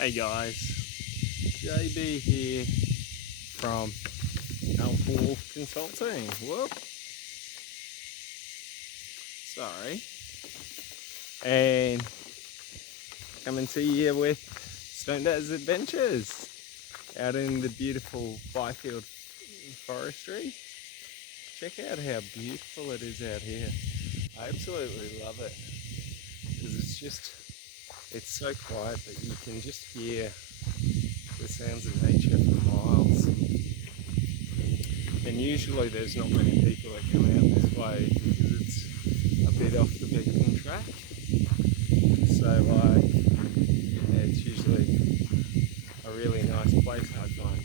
Hey guys, JB here from Alpha Wolf Consulting. Whoop, sorry. And coming to you with Stone Dad's Adventures out in the beautiful Byfield Forestry. Check out how beautiful it is out here. I absolutely love it because it's so quiet that you can just hear the sounds of nature for miles. And usually there's not many people that come out this way because it's a bit off the beaten track. So yeah, it's usually a really nice place I find.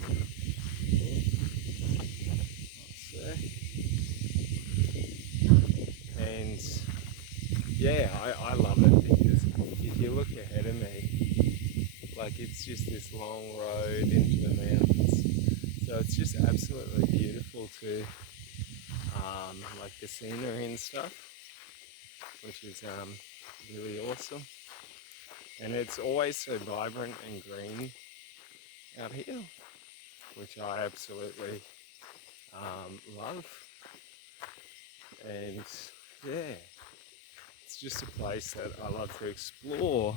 And yeah, I love it because if you look ahead of me, like it's just this long road into the mountains. So it's just absolutely beautiful too. Like the scenery and stuff, which is really awesome. And it's always so vibrant and green out here, which I absolutely love. And yeah, it's just a place that I love to explore.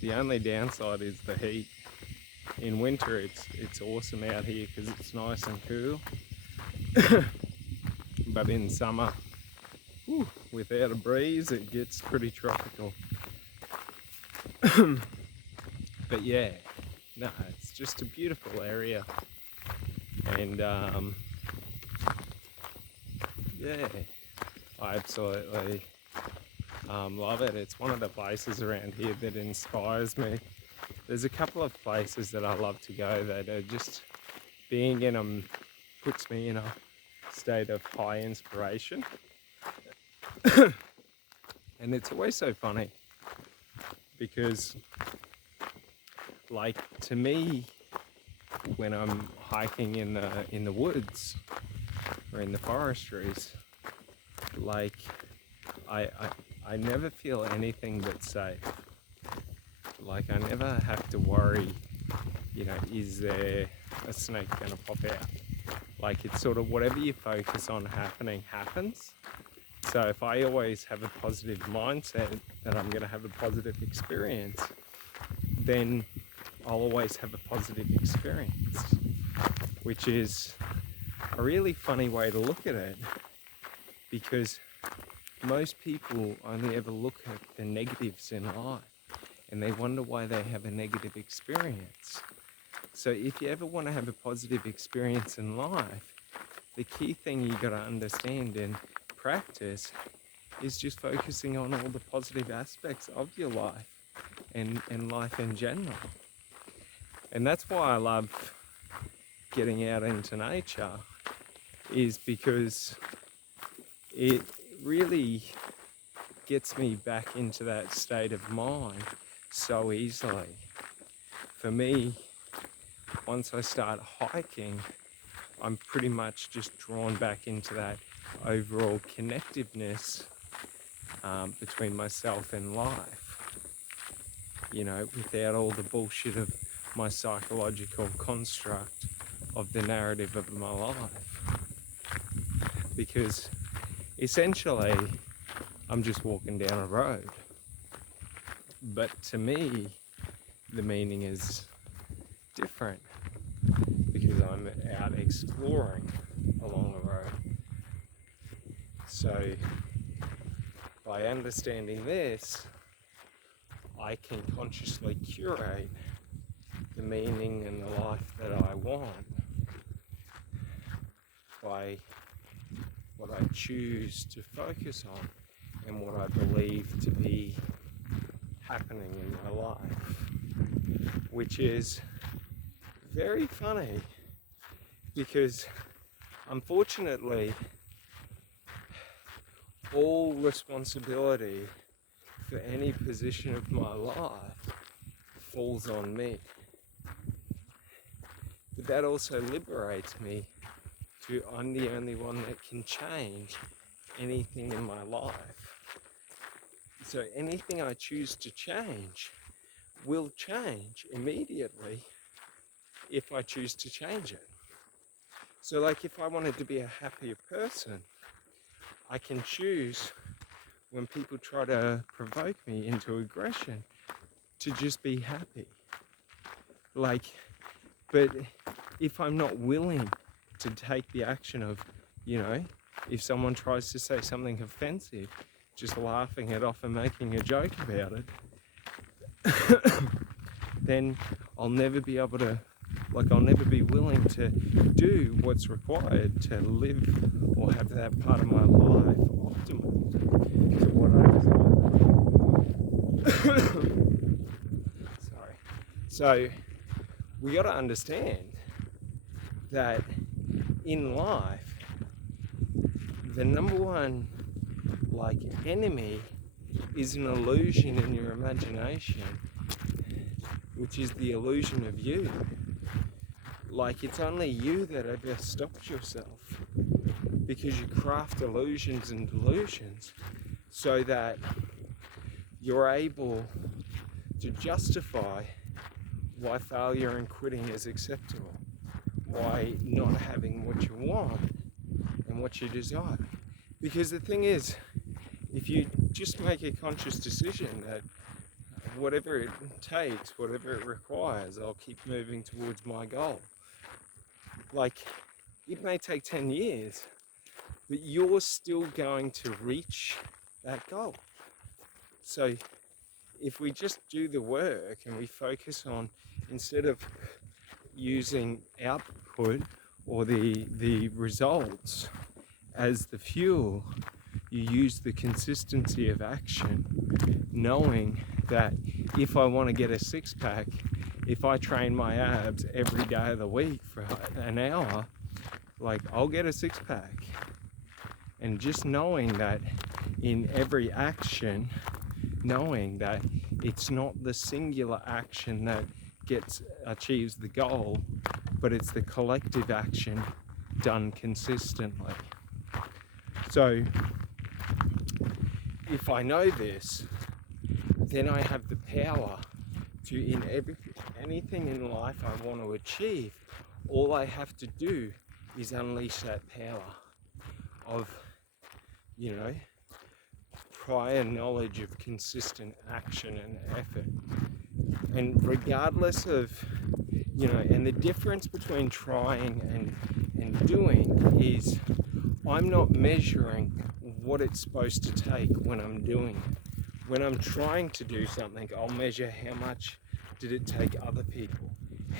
The only downside is the heat. In winter it's awesome out here because it's nice and cool. But in summer, without a breeze, it gets pretty tropical. But yeah, no, it's just a beautiful area. And yeah, I absolutely love it. It's one of the places around here that inspires me. There's a couple of places that I love to go that are just being in them puts me in a state of high inspiration. And it's always so funny because, like, to me, when I'm hiking in the woods or in the forestries, like I never feel anything but safe. Like I never have to worry, is there a snake gonna pop out? Like it's sort of whatever you focus on happening happens. So if I always have a positive mindset that I'm gonna have a positive experience, then I'll always have a positive experience, which is a really funny way to look at it because most people only ever look at the negatives in life and they wonder why they have a negative experience. So if you ever want to have a positive experience in life, the key thing you got to understand and practice is just focusing on all the positive aspects of your life and life in general. And that's why I love getting out into nature, is because it really gets me back into that state of mind so easily. For me, once I start hiking, I'm pretty much just drawn back into that overall connectiveness between myself and life, without all the bullshit of my psychological construct of the narrative of my life. Because essentially, I'm just walking down a road. But to me, the meaning is different because I'm out exploring along the road. So by understanding this, I can consciously curate the meaning and the life that I want by what I choose to focus on and what I believe to be happening in my life, which is very funny because unfortunately all responsibility for any position of my life falls on me. But that also liberates me to I'm the only one that can change anything in my life. So anything I choose to change will change immediately if I choose to change it. So like if I wanted to be a happier person, I can choose when people try to provoke me into aggression to just be happy. Like, but if I'm not willing to take the action of, if someone tries to say something offensive, just laughing it off and making a joke about it, then I'll never be able to, I'll never be willing to do what's required to live or have that part of my life optimal to what I desire. Sorry. So we got to understand that in life, the number one enemy is an illusion in your imagination, which is the illusion of you. It's only you that ever stops yourself, because you craft illusions and delusions so that you're able to justify why failure and quitting is acceptable, why not having what you want and what you desire. Because the thing is, if you just make a conscious decision that whatever it takes, whatever it requires, I'll keep moving towards my goal. It may take 10 years, but you're still going to reach that goal. So if we just do the work and we focus on, instead of using output or the results as the fuel, you use the consistency of action, knowing that if I want to get a six-pack, if I train my abs every day of the week for an hour, I'll get a six-pack. And just knowing that in every action, knowing that it's not the singular action that achieves the goal, but it's the collective action done consistently. So if I know this, then I have the power to, in anything in life I want to achieve, all I have to do is unleash that power of, prior knowledge of consistent action and effort. And regardless of, and the difference between trying and doing is, I'm not measuring what it's supposed to take when I'm doing it. When I'm trying to do something, I'll measure how much did it take other people.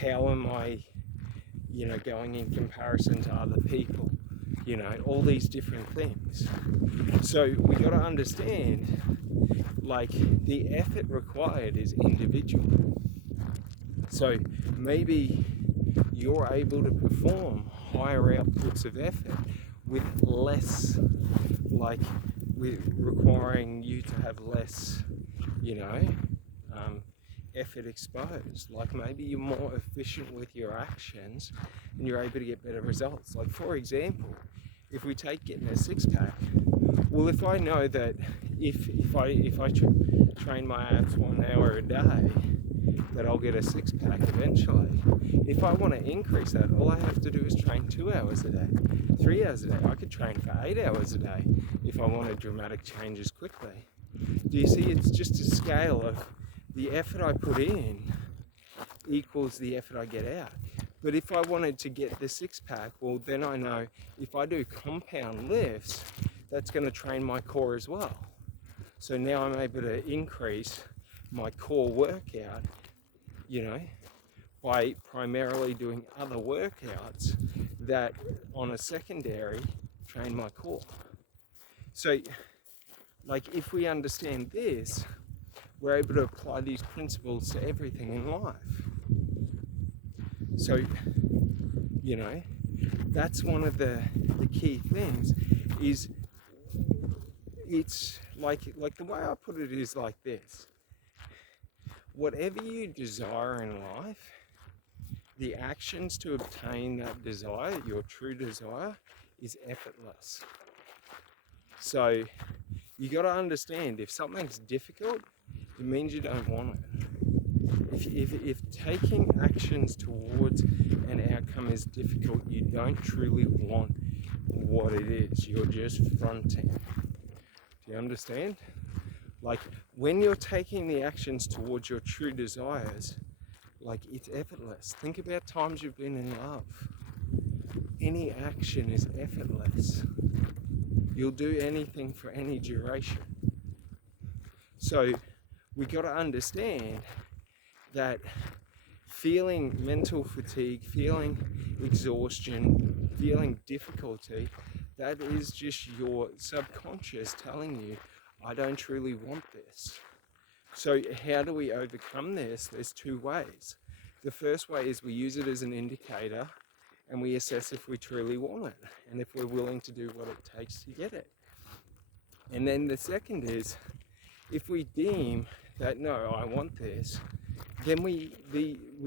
How am I, going in comparison to other people? All these different things. So we got to understand, the effort required is individual. So maybe you're able to perform higher outputs of effort with less, with requiring you to have less, effort exposed. Maybe you're more efficient with your actions and you're able to get better results. For example, if we take getting a six-pack, well, if I know that if I train my abs 1 hour a day, that I'll get a six-pack eventually. If I want to increase that, all I have to do is train 2 hours a day, 3 hours a day. I could train for 8 hours a day if I wanted dramatic changes quickly. Do you see? It's just a scale of the effort I put in equals the effort I get out. But if I wanted to get the six-pack, well, then I know if I do compound lifts, that's going to train my core as well. So now I'm able to increase my core workout, by primarily doing other workouts that on a secondary train my core. So, if we understand this, we're able to apply these principles to everything in life. So, that's one of the key things. Is it's like the way I put it is like this: whatever you desire in life, the actions to obtain that desire, your true desire, is effortless. So you got to understand, if something's difficult, it means you don't want it. If taking actions towards an outcome is difficult, you don't truly want what it is. You're just fronting. Do you understand? Like, when you're taking the actions towards your true desires, like, it's effortless. Think about times you've been in love. Any action is effortless. You'll do anything for any duration. So we got to understand that feeling mental fatigue, feeling exhaustion, feeling difficulty, that is just your subconscious telling you, I don't truly want this. So how do we overcome this? There's two ways. The first way is we use it as an indicator and we assess if we truly want it and if we're willing to do what it takes to get it. And then the second is, if we deem that, no, I want this, then we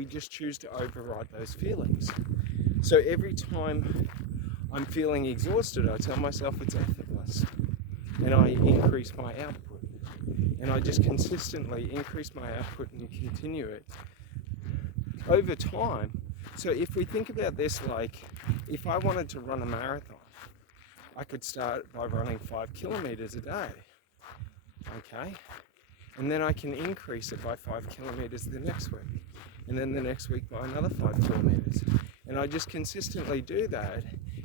just choose to override those feelings. So every time I'm feeling exhausted, I tell myself it's effortless, and I increase my output. And I just consistently increase my output and continue it over time. So if we think about this, like, if I wanted to run a marathon, I could start by running 5 kilometers a day, okay? And then I can increase it by 5 kilometers the next week, and then the next week by another 5 kilometers. And I just consistently do that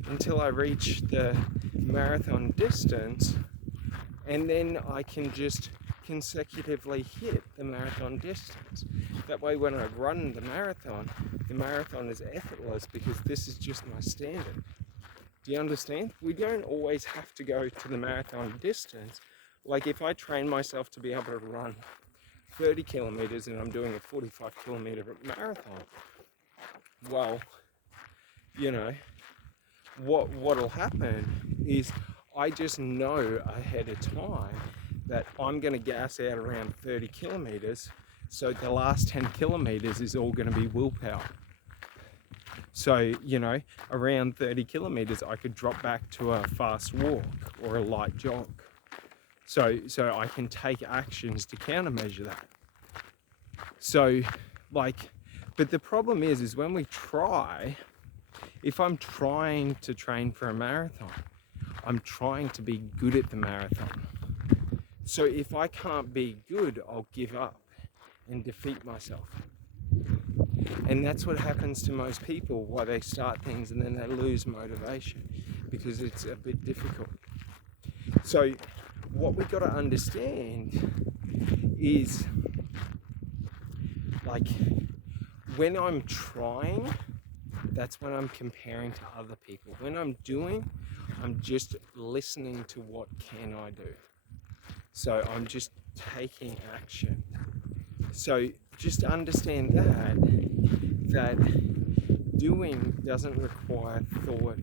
until I reach the marathon distance, and then I can just consecutively hit the marathon distance. That way when I run the marathon is effortless because this is just my standard. Do you understand? We don't always have to go to the marathon distance. Like, if I train myself to be able to run 30 kilometers and I'm doing a 45 kilometer marathon, well, you know, what'll happen is I just know ahead of time that I'm going to gas out around 30 kilometers, so the last 10 kilometers is all going to be willpower. So, you know, around 30 kilometers, I could drop back to a fast walk or a light jog. So I can take actions to countermeasure that. So, like, but the problem is when we try, if I'm trying to train for a marathon, I'm trying to be good at the marathon. So if I can't be good, I'll give up and defeat myself. And that's what happens to most people, why they start things and then they lose motivation, because it's a bit difficult. So what we've got to understand is, like, when I'm trying, that's when I'm comparing to other people. When I'm doing, I'm just listening to what can I do. So I'm just taking action. So just understand that doing doesn't require thought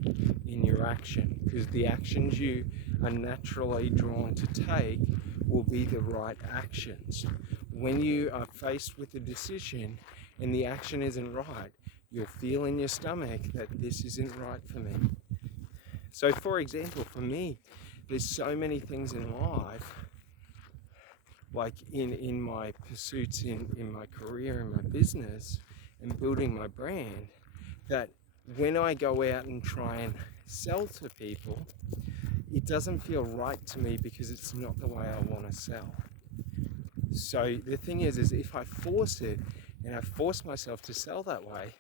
in your action, because the actions you are naturally drawn to take will be the right actions. When you are faced with a decision and the action isn't right, you'll feel in your stomach that this isn't right for me. So for example, for me, there's so many things in life, like in my pursuits, in my career, in my business, and building my brand, that when I go out and try and sell to people, it doesn't feel right to me because it's not the way I want to sell. So the thing is if I force it and I force myself to sell that way,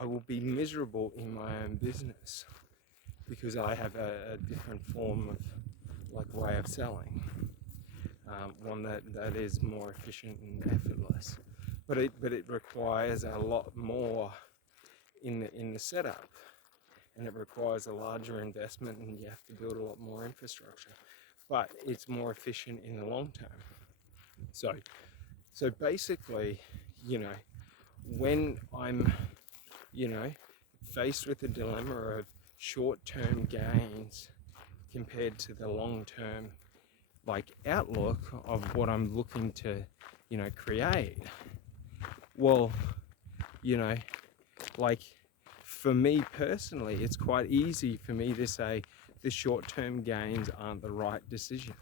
I will be miserable in my own business because I have a different form of, like, way of selling. One that is more efficient and effortless, but it requires a lot more in the setup, and it requires a larger investment, and you have to build a lot more infrastructure. But it's more efficient in the long term. So basically, you know, when I'm, you know, faced with the dilemma of short-term gains compared to the long-term, like, outlook of what I'm looking to, you know, create, well, you know, like, for me personally, it's quite easy for me to say the short-term gains aren't the right decision.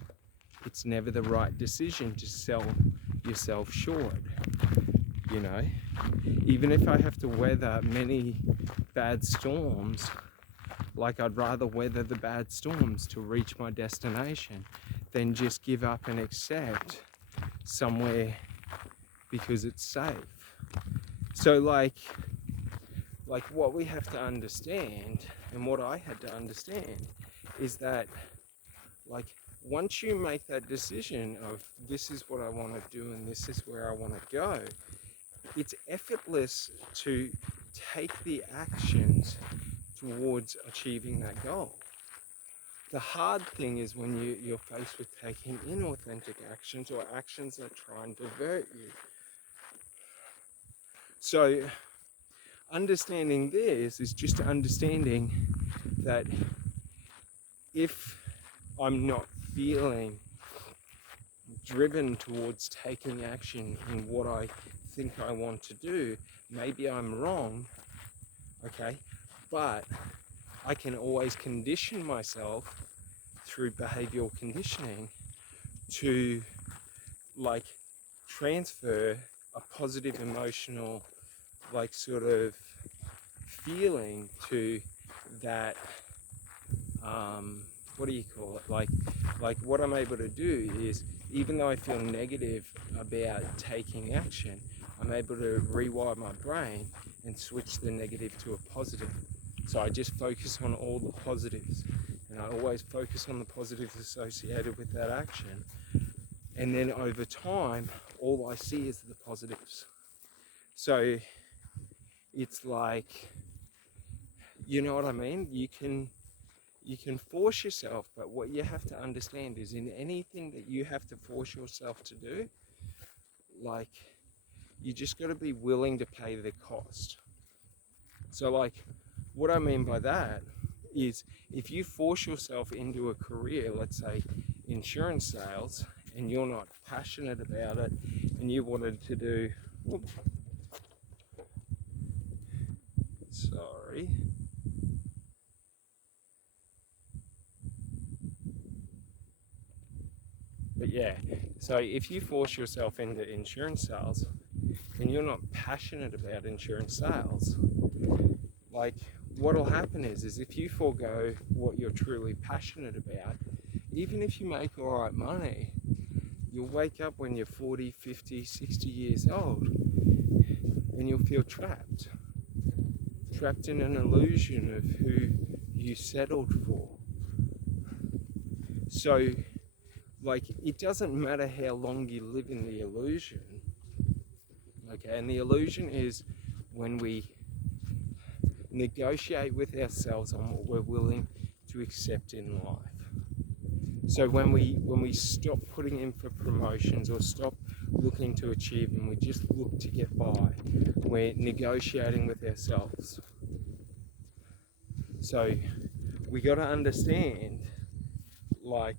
It's never the right decision to sell yourself short. you know, even if I have to weather many bad storms, like I'd rather weather the bad storms to reach my destination than just give up and accept somewhere because it's safe. So like what we have to understand, and what I had to understand, is that like once you make that decision of this is what I want to do and this is where I want to go, it's effortless to take the actions towards achieving that goal. The hard thing is when you're faced with taking inauthentic actions or actions that try and divert you. So understanding this is just understanding that if I'm not feeling driven towards taking action in what I think I want to do, maybe I'm wrong, okay? But I can always condition myself through behavioral conditioning to like transfer a positive emotional like sort of feeling to that what do you call it, like what I'm able to do is, even though I feel negative about taking action, I'm able to rewire my brain and switch the negative to a positive. So I just focus on all the positives, and I always focus on the positives associated with that action, and then over time all I see is the positives. So it's like, you know what I mean? You can force yourself, but what you have to understand is in anything that you have to force yourself to do, like you just got to be willing to pay the cost. So like what I mean by that is if you force yourself into a career, let's say insurance sales, and you're not passionate about it and you wanted to do, oops, sorry. But yeah, so if you force yourself into insurance sales and you're not passionate about insurance sales, like what'll happen is if you forego what you're truly passionate about, even if you make all right money, you'll wake up when you're 40, 50, 60 years old and you'll feel trapped in an illusion of who you settled for. So like it doesn't matter how long you live in the illusion, okay? And the illusion is when we negotiate with ourselves on what we're willing to accept in life. So when we stop putting in for promotions or stop looking to achieve and we just look to get by, we're negotiating with ourselves. So we got to understand, like,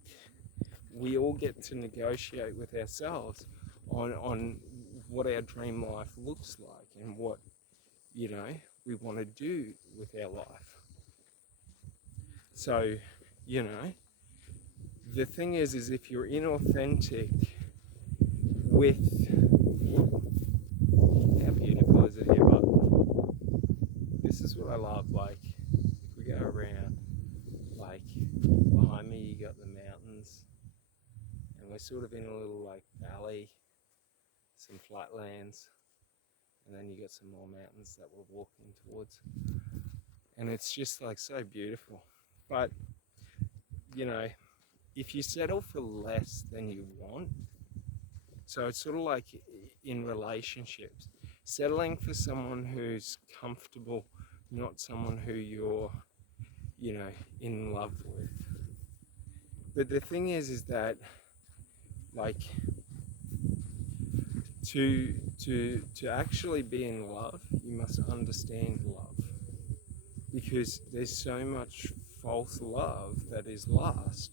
we all get to negotiate with ourselves on what our dream life looks like and what, you know, we want to do with our life. So, you know, the thing is if you're inauthentic with, how beautiful is it here, but this is what I love, like, if we go around, like, behind me you got the mountains, and we're sort of in a little, like, valley, some flatlands, and then you got some more mountains that we're walking towards, and it's just, like, so beautiful. But, you know, if you settle for less than you want, so it's sort of like in relationships, settling for someone who's comfortable, not someone who you're, you know, in love with. But the thing is that, like, to actually be in love, you must understand love, because there's so much false love that is lust,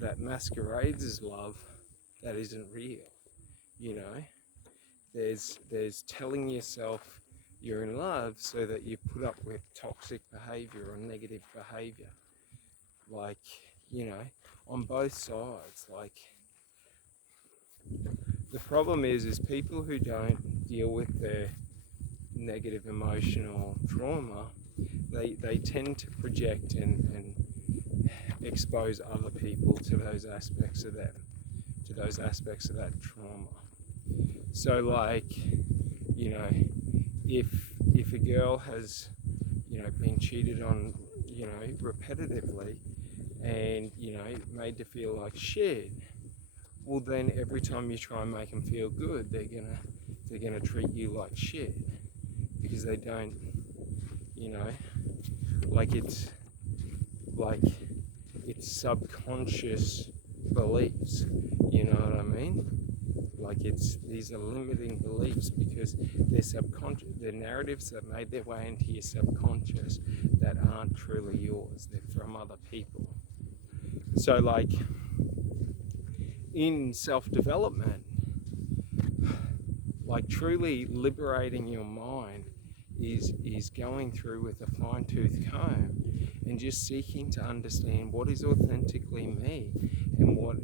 that masquerades as love, that isn't real. You know, there's telling yourself you're in love so that you put up with toxic behavior or negative behavior, like, you know, on both sides. Like, The problem is people who don't deal with their negative emotional trauma, they tend to project and expose other people to those aspects of them, to those aspects of that trauma. So like, you know, if a girl has, been cheated on, repetitively, and made to feel like shit, well then every time you try and make them feel good, they're gonna treat you like shit, because they don't, you know, like it's like it's subconscious beliefs. You know what I mean? Like these are limiting beliefs because they're subconscious. They're narratives that made their way into your subconscious that aren't truly yours. They're from other people. So like in self-development, like truly liberating your mind is going through with a fine-tooth comb and just seeking to understand what is authentically me and what